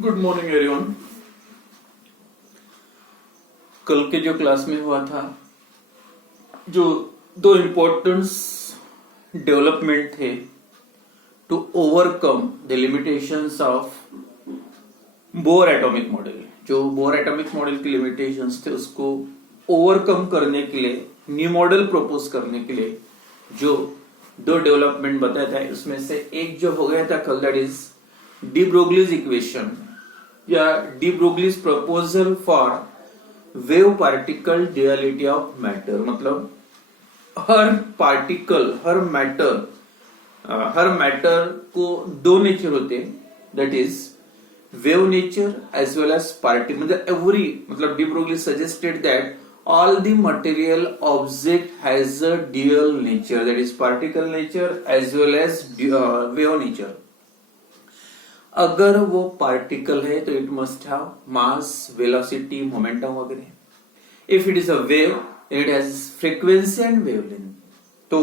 Good morning everyone. कल के जो क्लास में हुआ था, जो दो इम्पोर्टेंट डेवलपमेंट थे to overcome the limitations of Bohr atomic model. जो बोर एटॉमिक मॉडल की लिमिटेशंस थे उसको ओवरकम करने के लिए, न्यू मॉडल प्रपोज करने के लिए जो दो डेवलपमेंट बताया था, उसमें से एक जो हो गया था कल, that is de Broglie's equation या de Broglie's proposal for wave particle duality of matter. मतलब हर पार्टिकल, हर मैटर को दो नेचर होते हैं, that is wave nature as well as particle. मतलब de Broglie suggested that all the material object has a dual nature, that is particle nature as well as wave nature. अगर वो particle है तो it must have mass, velocity, momentum वगैरह। If it is a wave it has frequency and wavelength. तो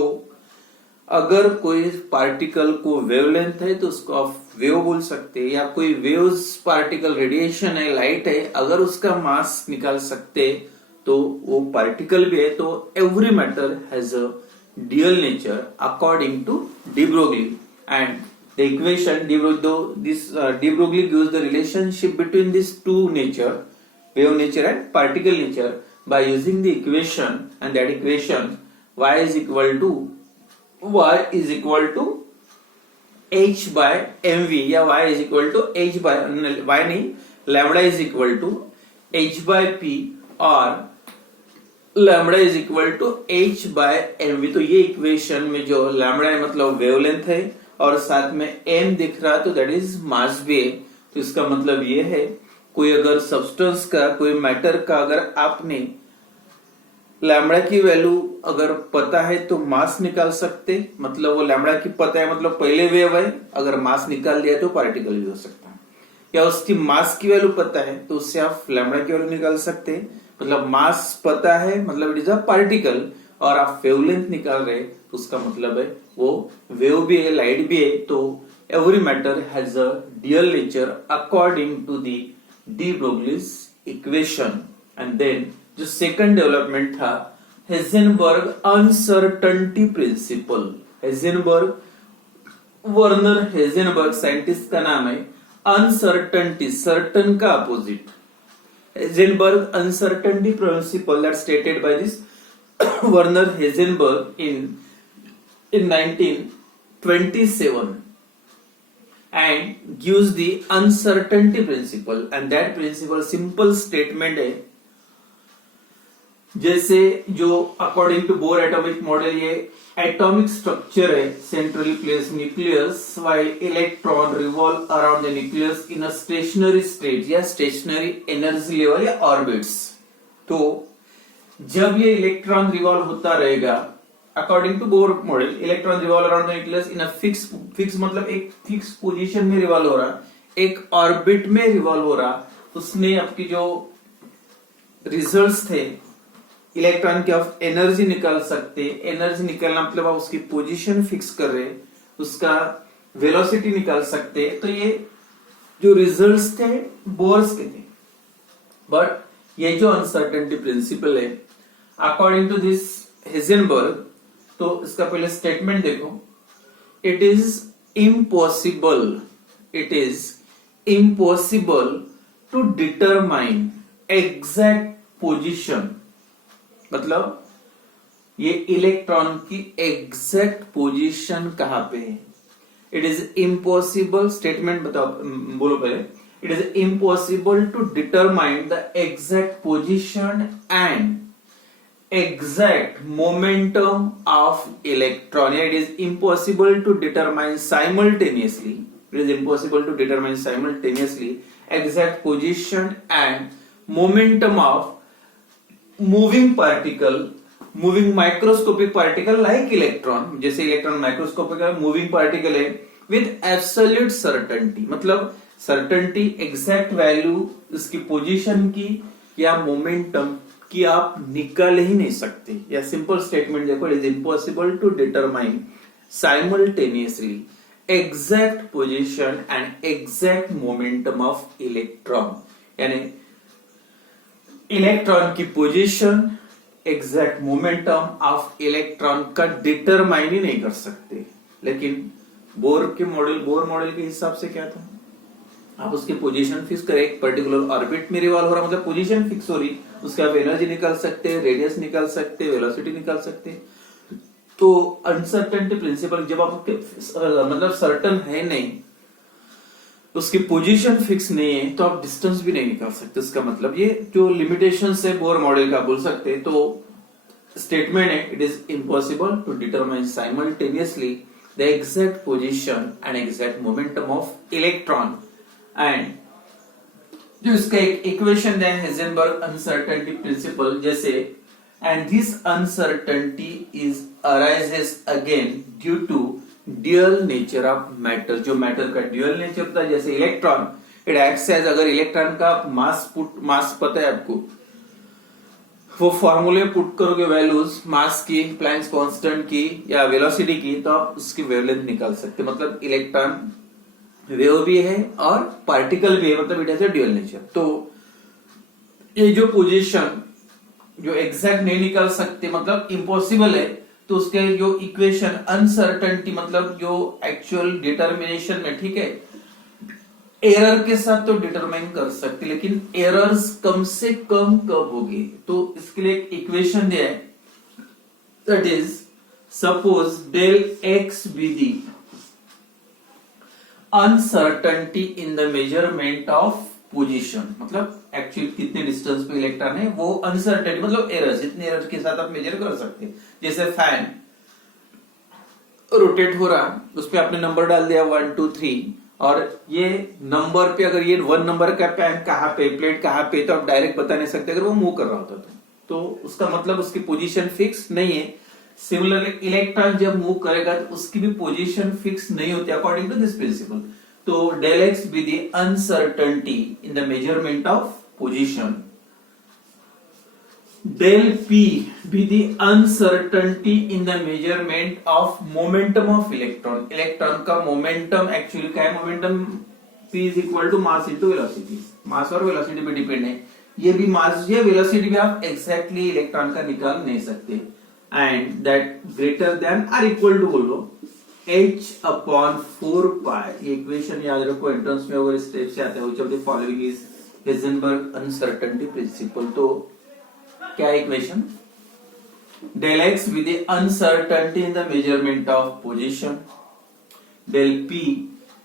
अगर कोई particle को wavelength है तो उसको आप वेव बोल सकते हैं, या कोई वेव्स पार्टिकल रेडिएशन है, लाइट है, अगर उसका मास निकाल सकते तो वो पार्टिकल भी है। तो every matter has a dual nature according to de Broglie, and the equation de Broglie gives the relationship between these two nature, wave nature and particle nature, by using the equation, and that equation y is equal to h by mv, या y is equal to h by y नहीं, lambda is equal to h by p और lambda is equal to h by mv। तो ये equation में जो lambda है मतलब wavelength है और साथ में m दिख रहा तो दैट इज मास भी है। तो इसका मतलब ये है, कोई अगर सब्सटेंस का, कोई मैटर का अगर आपने लैम्बडा की वैल्यू अगर पता है तो मास निकाल सकते। मतलब वो लैम्बडा की पता है मतलब पहले वेव है, अगर मास निकाल दिया तो पार्टिकल भी हो सकता है। या उसकी मास की वैल्यू पता है तो उससे आप लैम्बडा की वैल्यू निकाल सकते। मतलब मास पता है मतलब इट इज अ पार्टिकल, और आप वेवलेंथ निकाल रहे तो उसका मतलब है वो वेव भी है, लाइट भी है। तो every matter has a dual nature according to the de Broglie's equation. And then जो सेकंड डेवलपमेंट था, Heisenberg uncertainty principle. Heisenberg, Werner Heisenberg scientist का नाम है। अनसर्टनिटी, सर्टन का opposite. Heisenberg uncertainty principle that stated by this Werner Heisenberg in 1927, and gives the uncertainty principle, and that principle simple statement है, जैसे जो according to Bohr atomic model ये atomic structure है, centrally place nucleus, while electron revolve around the nucleus in a stationary state या stationary energy level या orbits. तो जब ये इलेक्ट्रॉन रिवॉल्व होता रहेगा according to Bohr model, electron revolve around the nucleus in a fix मतलब एक fix position में रिवॉल्व हो रहा, एक ऑर्बिट में रिवॉल्व हो रहा। उसने आपकी जो रिजल्ट्स थे इलेक्ट्रॉन की आप एनर्जी निकाल सकते। एनर्जी निकालना मतलब आप उसकी पोजीशन फिक्स कर रहे, उसका वेलोसिटी निकाल सकते। तो ये जो रिजल्ट्स थे बोर्स के थे। बट ये जो अनसर्टेनिटी प्रिंसिपल है अकॉर्डिंग टू दिस हेजेनबर्ग, तो इसका पहले स्टेटमेंट देखो, it is impossible to determine exact position. मतलब ये इलेक्ट्रॉन की एग्जैक्ट पोजीशन कहां पे है। इट इज इम्पॉसिबल, स्टेटमेंट बताओ, बोलो पहले। It is impossible to determine the exact position and exact momentum of electron. It is impossible to determine simultaneously. It is impossible to determine simultaneously exact position and momentum of moving particle, moving microscopic particle like electron. जैसे electron microscopic moving particle है with absolute certainty। मतलब certainty, exact value इसकी position की या momentum की आप निकाल ही नहीं सकते। या सिंपल स्टेटमेंट देखो, it is impossible to determine simultaneously exact position and exact momentum of electron, यानी इलेक्ट्रॉन की position, exact momentum of electron का डिटरमाइन ही नहीं कर सकते। लेकिन बोर मॉडल के हिसाब से क्या था, आप उसकी पोजीशन फिक्स करें, एक पर्टिकुलर ऑर्बिट में रिवॉल्व हो रहा, मतलब पोजीशन फिक्स हो रही, उसके आप एनर्जी निकाल सकते हैं, रेडियस निकाल सकते हैं, वेलोसिटी निकाल सकते हैं। तो अनसर्टेनिटी प्रिंसिपल जब आप मतलब सर्टन है नहीं, उसकी पोजीशन फिक्स नहीं है, तो आप डिस्टेंस भी नहीं निकाल सकते। उसका मतलब ये जो लिमिटेशंस है बोर मॉडल का बोल सकते हैं। तो स्टेटमेंट है, it is impossible to determine simultaneously the exact position and exact momentum of electron. And जो इसका एक इक्वेशन है हेजेनबर्ग अनसर्टेनिटी प्रिंसिपल जैसे, and this uncertainty is arises again due to dual nature of matter. जो matter का dual nature होता है, जैसे इलेक्ट्रॉन, इट एक्ट्स एज, अगर इलेक्ट्रॉन का मास पता है आपको, वो फॉर्मूले पुट करोगे वैल्यूज मास की, प्लैंक्स कांस्टेंट की या वेलोसिटी की, तो आप उसकी वेवलेंथ निकाल सकते। मतलब इलेक्ट्रॉन वेव भी है और पार्टिकल भी है, मतलब it has a dual nature. तो ये जो पोजीशन जो एग्जैक्ट नहीं निकाल सकते, मतलब इम्पॉसिबल है, तो उसके जो इक्वेशन अनसर्टेनिटी, मतलब जो एक्चुअल डिटर्मिनेशन में, ठीक है, एरर के साथ तो डिटरमाइन कर सकते, लेकिन एरर्स कम से कम कब होगी, तो इसके लिए एक इक्वेशन दिया है, that is suppose del x be the uncertainty in the measurement of position, मतलब एक्चुअली कितने डिस्टेंस पे इलेक्ट्रॉन है, वो अनसर्टेनिटी मतलब एरर्स, इतने एरर के साथ आप मेजर कर सकते हैं। जैसे फैन रोटेट हो रहा, उस पर आपने नंबर डाल दिया 1 2 3, और ये नंबर पे अगर ये 1 नंबर का पैन कहाँ पे, प्लेट कहाँ पे, तो आप डायरेक्ट बता नहीं सकते अगर वो मूव कर रहा होता तो उसका मतलब उसकी पोजीशन फिक्स नहीं है। सिमिलरली इलेक्ट्रॉन जब मूव करेगा तो उसकी भी पोजीशन फिक्स नहीं होती अकॉर्डिंग टू दिस प्रिंसिपल। तो del x be the uncertainty in the measurement of position, del p be the uncertainty in the measurement of momentum of electron. Electron का momentum actually क्या है, momentum p is equal to mass into velocity, mass और velocity पे depend है। ये भी मास या velocity भी आप एग्जैक्टली इलेक्ट्रॉन का निकाल नहीं सकते। And that greater than or equal to बोलो h अपॉन 4 पाई, ये इक्वेशन याद रखो, एंट्रेंस में अगर स्टेप से आता है, which of the following is Heisenberg uncertainty principle. तो क्या equation, del x with the uncertainty in the measurement of position, del p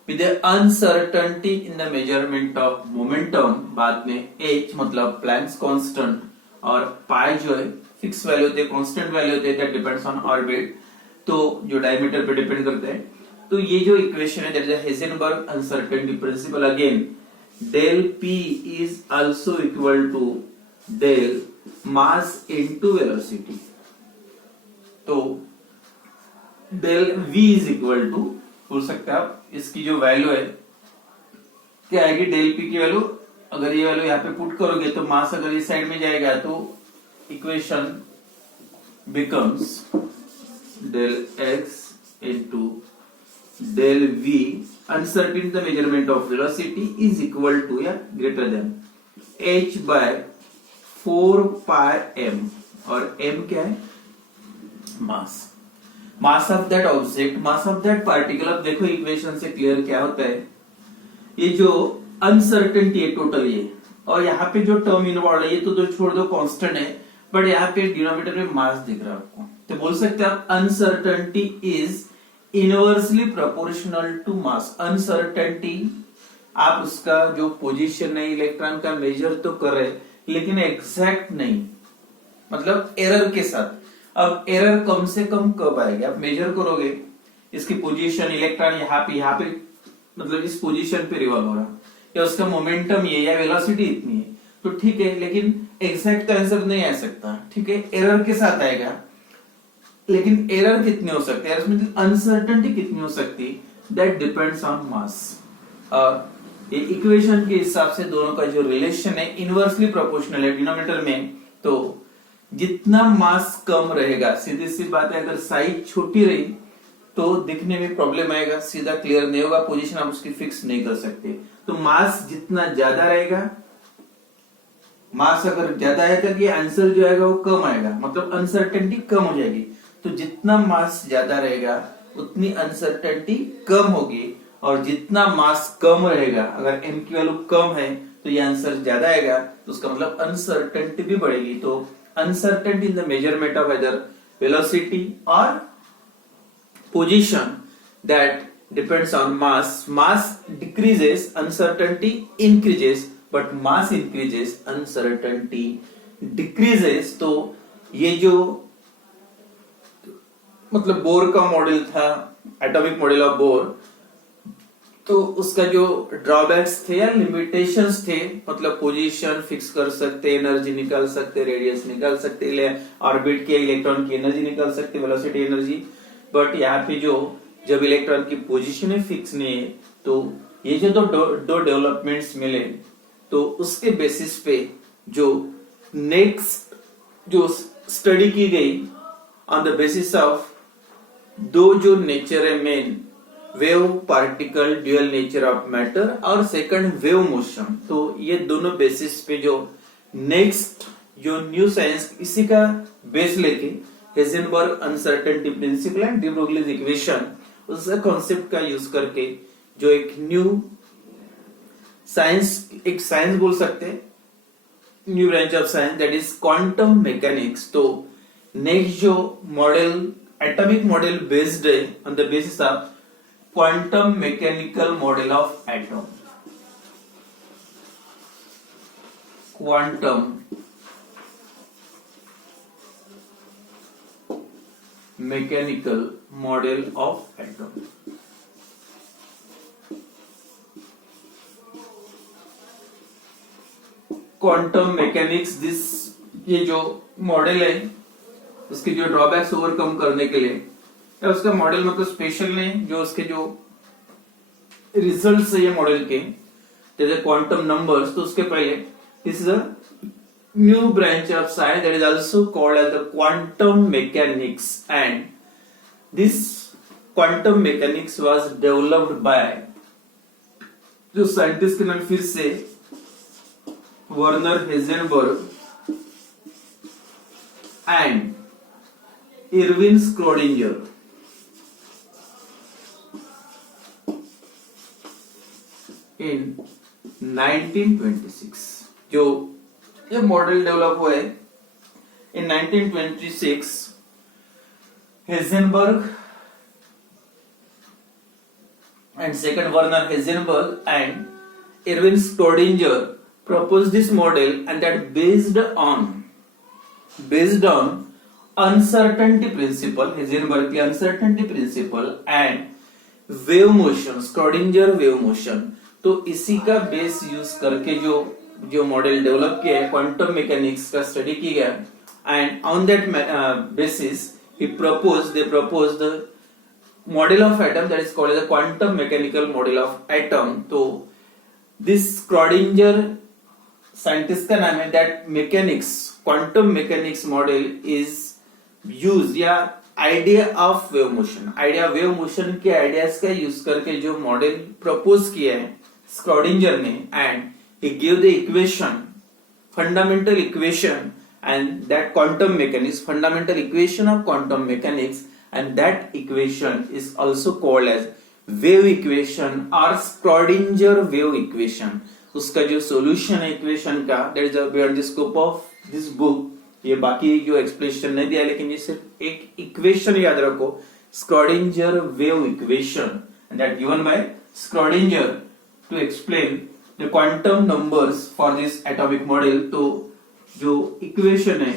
with the uncertainty in the measurement of momentum, बाद में h मतलब Planck's constant, और पाई जो है fix value होते हैं, कांस्टेंट वैल्यू होते हैं, दैट डिपेंड्स ऑन ऑर्बिट, तो जो डायमीटर पे डिपेंड करते हैं। तो ये जो इक्वेशन है that is Heisenberg uncertainty principle. Again del p is also equal to del mass into velocity, तो del v is equal to, बोल सकते हैं आप, इसकी जो वैल्यू है क्या आएगी, डेल पी की वैल्यू, अगर ये वैल्यू यहाँ पे पुट करोगे तो मास अगर इस साइड में जाएगा तो equation becomes del x into del v uncertain the measurement of velocity is equal to या greater than h by 4 pi m, और m क्या है, mass, mass of that object, mass of that particle. अब देखो equation से clear क्या होता है, ये जो अनसर्टेनिटी है टोटल ये, और यहाँ पे जो टर्म इन्वॉल्व है ये तो छोड़ दो, कांस्टेंट है, बट यहाँ पे डिनोमिनेटर में मास दिख रहा है आपको, तो बोल सकते हैं आप uncertainty is inversely proportional to mass. Uncertainty आप उसका जो पोजीशन है इलेक्ट्रॉन का मेजर तो कर रहे, लेकिन एग्जैक्ट नहीं, मतलब एरर के साथ। अब एरर कम से कम कब आएगी, आप मेजर करोगे इसकी पोजीशन, इलेक्ट्रॉन यहाँ पे मतलब इस पोजीशन पे रिवॉल्व हो रहा, या उसका मोमेंटम ये या वेलोसिटी इतनी है, तो ठीक है, लेकिन एग्जैक्ट आंसर नहीं आ सकता, ठीक है, एरर के साथ आएगा। लेकिन एरर कितनी हो सकती है, इसमें अनसर्टेनिटी कितनी हो सकती है, दैट डिपेंड्स ऑन मास। और ये इक्वेशन के हिसाब से दोनों का जो रिलेशन है इनवर्सली प्रोपोर्शनल है डिनोमिनेटर में, तो जितना मास कम रहेगा, सीधी सी बात है, अगर साइज छोटी रही तो दिखने में प्रॉब्लम आएगा, सीधा क्लियर नहीं होगा, पोजीशन आप उसकी फिक्स नहीं कर सकते। तो मास जितना ज्यादा रहेगा, मास अगर ज्यादा आएगा कि आंसर जो आएगा वो कम आएगा, मतलब अनसर्टेनिटी कम हो जाएगी। तो जितना मास ज्यादा रहेगा उतनी अनसर्टेनिटी कम होगी, और जितना मास कम रहेगा, अगर m की वैल्यू कम है तो ये आंसर ज्यादा आएगा, तो उसका मतलब अनसर्टेनिटी भी बढ़ेगी। तो uncertainty in the measurement of whether velocity और position that depends on mass. Mass decreases, uncertainty increases, but mass increases, uncertainty decreases. तो ये जो मतलब बोर का मॉडल था, एटॉमिक मॉडल ऑफ बोर, तो उसका जो ड्रॉबैक्स थे या लिमिटेशंस थे, मतलब पोजीशन फिक्स कर सकते, एनर्जी निकाल सकते, रेडियस निकाल सकते, ऑर्बिट के इलेक्ट्रॉन की एनर्जी निकाल सकते, वेलोसिटी एनर्जी, बट यहाँ पे जो जब इलेक्ट्रॉन की पोजीशन ही फिक्स नहीं है, तो ये जो दो डेवलपमेंट्स मिले, तो उसके बेसिस पे जो नेक्स्ट जो स्टडी की गई ऑन द बेसिस ऑफ दो जो नेचर है main, wave particle dual nature of matter और सेकंड वेव मोशन। तो ये दोनों बेसिस पे जो नेक्स्ट जो न्यू साइंस, इसी का बेस लेके Heisenberg uncertainty principle and de Broglie's equation, उस कॉन्सेप्ट का यूज करके जो एक न्यू साइंस, एक साइंस बोल सकते हैं, new branch of science, that is quantum mechanics. तो नेक्स्ट जो मॉडल, एटॉमिक मॉडल बेस्ड है on the basis of quantum mechanical model of atom, quantum mechanical model of atom. Quantum mechanics, this ये जो model है उसके जो drawbacks overcome करने के लिए, या उसका मॉडल मतलब स्पेशल नहीं, जो उसके जो रिजल्ट्स है ये मॉडल के, जैसे क्वांटम नंबर्स, तो उसके पहले this is a new branch of science that is also called as the quantum mechanics, and this quantum mechanics was developed by जो साइंटिस्ट के नाम फिर से Werner Heisenberg and Erwin Schrodinger. In 1926 जो ये मॉडल डेवलप हुआ है, इन 1926 हेजेनबर्ग and second Werner Heisenberg and Erwin Schrödinger proposed this model, and that based on uncertainty principle, Heisenberg की uncertainty principle and wave motion, Schrödinger wave motion। तो इसी का base use करके जो मॉडल डेवलप किया है, क्वांटम मैकेनिक्स का study किया गया, and on that basis they proposed the model of atom that is called as a quantum mechanical model of atom। तो this Schrödinger साइंटिस्ट का नाम है, that mechanics, quantum mechanics model is used, या idea of wave motion, idea wave motion के ideas का use करके जो model propose किया है स्क्रोडिंजर ने, and he gave the equation, fundamental equation, and that quantum mechanics, fundamental equation of quantum mechanics, and that equation is also called as wave equation or Schrödinger wave equation। उसका जो solution है equation का, that is beyond the scope of this book, ये बाकी जो explanation नहीं दिया, लेकिन ये सिर्फ एक इक्वेशन याद रखो, Schrödinger wave equation, and that given by Schrödinger to explain the quantum numbers for this atomic model। तो जो इक्वेशन है,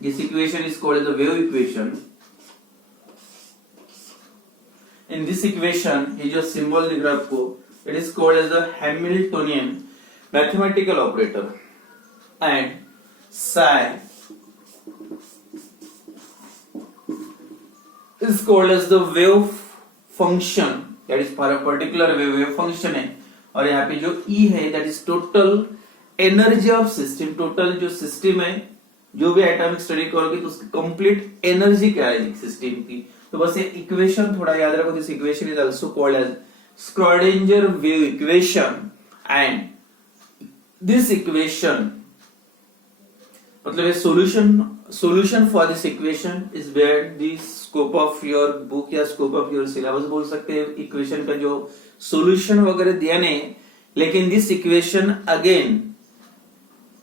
this equation is called as the wave equation। in this equation ये जो सिंबल दिख रहा है आपको, it is called as the Hamiltonian mathematical operator, and psi is called as the wave function, that is for a particular wave function है। और यहाँ पे जो E है, that is total energy of system, total जो system है जो भी एटॉमिक स्टडी करोगे तो उसकी कंप्लीट एनर्जी क्या है सिस्टम की। तो बस ये इक्वेशन थोड़ा याद रखो, this equation is also called as Schrödinger wave equation and this equation मतलब solution for this equation is where the scope of your book या scope of your syllabus बोल सकते हैं। इक्वेशन का जो solution वगैरह दिया नहीं, लेकिन this equation again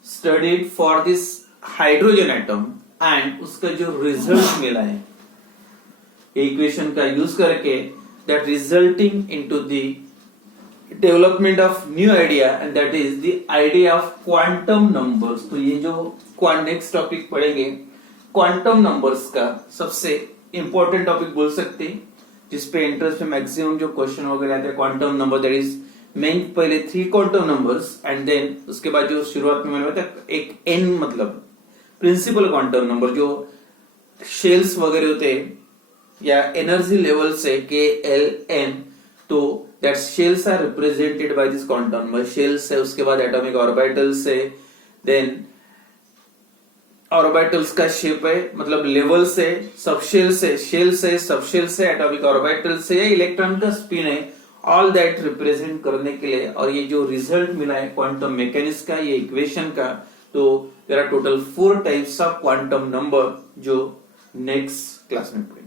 studied for this hydrogen atom and उसका जो result मिला है इक्वेशन का यूज करके, that resulting into the development of new idea and that is the idea of quantum numbers। तो ये जो नेक्स्ट टॉपिक पढ़ेंगे क्वांटम नंबर्स का सबसे इंपॉर्टेंट टॉपिक बोल सकते हैं, जिसपे इंटरेस्ट में मैक्सिमम जो क्वेश्चन वगैरह आते हैं। Quantum number that is main पहले 3 क्वांटम नंबर्स एंड देन उसके बाद जो शुरुआत में मैंने बताया एक n मतलब प्रिंसिपल क्वांटम नंबर जो शेल्स वगैरह होते हैं या एनर्जी लेवल से KLN, तो that shells are represented by this quantum number. Shells है, उसके बाद एटॉमिक ऑर्बिटल्स है, देन ऑर्बिटल्स का शेप है मतलब लेवल से, सबशेल से, शेल से, सबशेल से, एटॉमिक ऑर्बिटल से, इलेक्ट्रॉन का स्पिन है, ऑल दैट रिप्रेजेंट करने के लिए। और ये जो रिजल्ट मिला है क्वांटम मैकेनिक्स का, ये इक्वेशन का, तो there are total 4 types of quantum number जो नेक्स्ट क्लास में पढ़ेंगे।